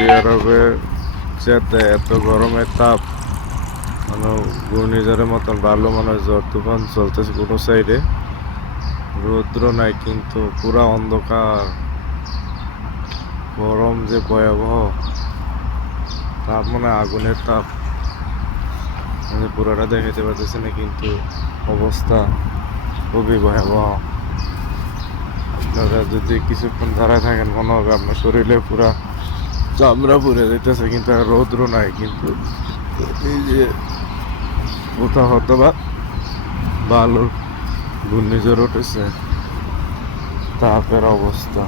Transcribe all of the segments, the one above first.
Saudi আরবে যেতে এত গরমের তাপ মানে ঘূর্ণিঝড়ের মতন ভালো মনে হয় ঝড় তুফান চলতেছে কোনো সাইডে, রৌদ্র নাই কিন্তু পুরা অন্ধকার, গরম যে ভয়াবহ তাপ, মনে হয় আগুনের তাপ, মানে পুরোটা দেখাতে পারতেছে না কিন্তু অবস্থা খুবই ভয়াবহ। আপনারা যদি কিছুক্ষণ দাঁড়ায় থাকেন মনে হবে আপনার শরীরে পুরা চামড়া পুড়ে যেতেছে, কিন্তু আর রৌদ্র নাই, কিন্তু এই যে কোথাও হয়তো বা ভালো ঘূর্ণিঝড় উঠেছে, তাপের অবস্থা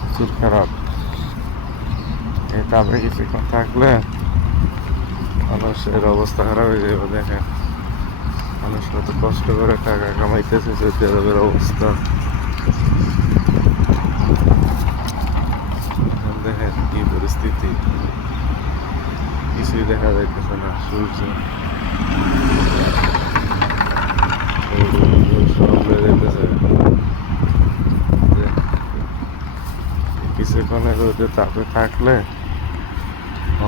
প্রচুর খারাপ। এই তাপে কিছুক্ষণ থাকলে মানুষের অবস্থা খারাপ হয়ে যাবে। দেখেন মানুষ কত কষ্ট করে টাকা কামাইতেছে, সৌদি আরবের অবস্থা দেখেন কি পরিস্থিতি, কিছুই দেখা যাইতেছে না, সূর্য সব হয়ে যাইতেছে। কিছুক্ষণের রোদে তাপে থাকলে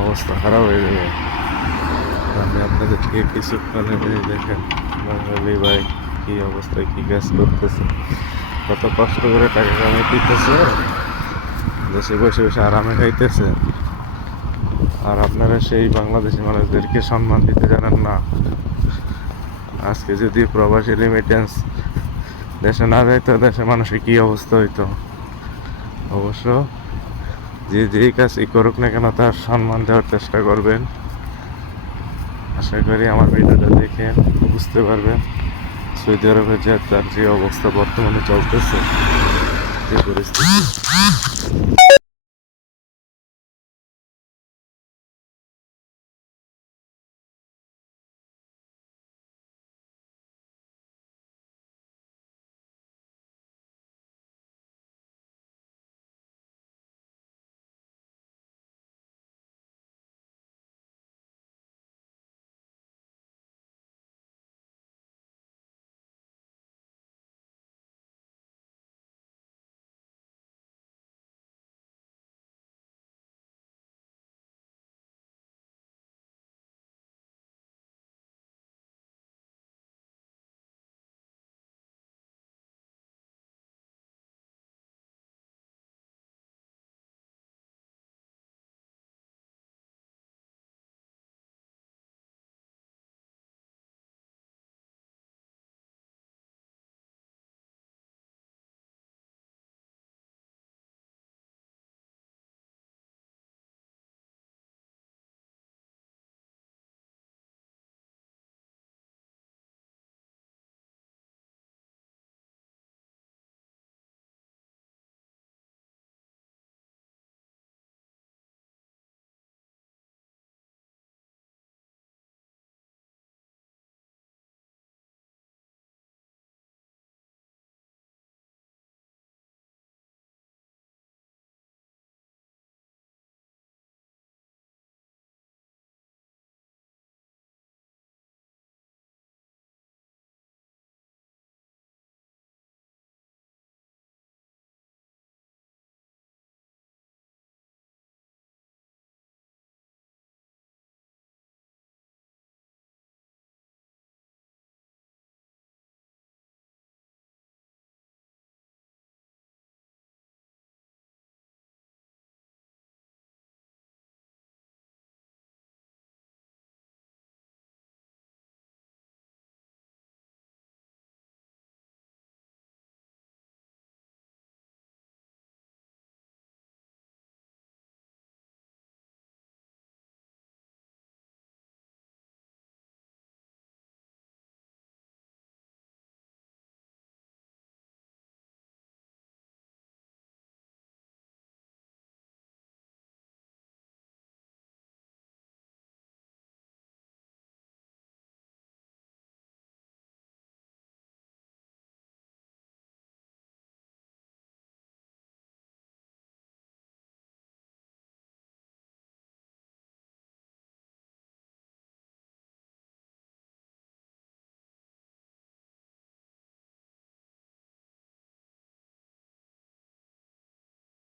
অবস্থা খারাপ হয়ে যাবে। আমি আপনাদেরকে কিছুক্ষণের দেখেন বাঙালি ভাই কি অবস্থায় কি কাজ করতেছে, কত কষ্ট করে টাকা কামাই দিতেছে, দেশে বসে বসে আরামে খাইতেছে, আর আপনারা সেই বাংলাদেশি মানুষদেরকে সম্মান দিতে জানেন না। আজকে যদি প্রবাসী রেমিটেন্স দেশে না যাইতো, দেশের মানুষের কি অবস্থা হইতো। অবশ্য যে যেই কাজই করুক না কেন তার সম্মান দেওয়ার চেষ্টা করবেন। আশা করি আমার ভিডিওটা দেখে বুঝতে পারবেন সৌদি আরবে যে তার যে অবস্থা বর্তমানে চলতেছে, যে পরিস্থিতি।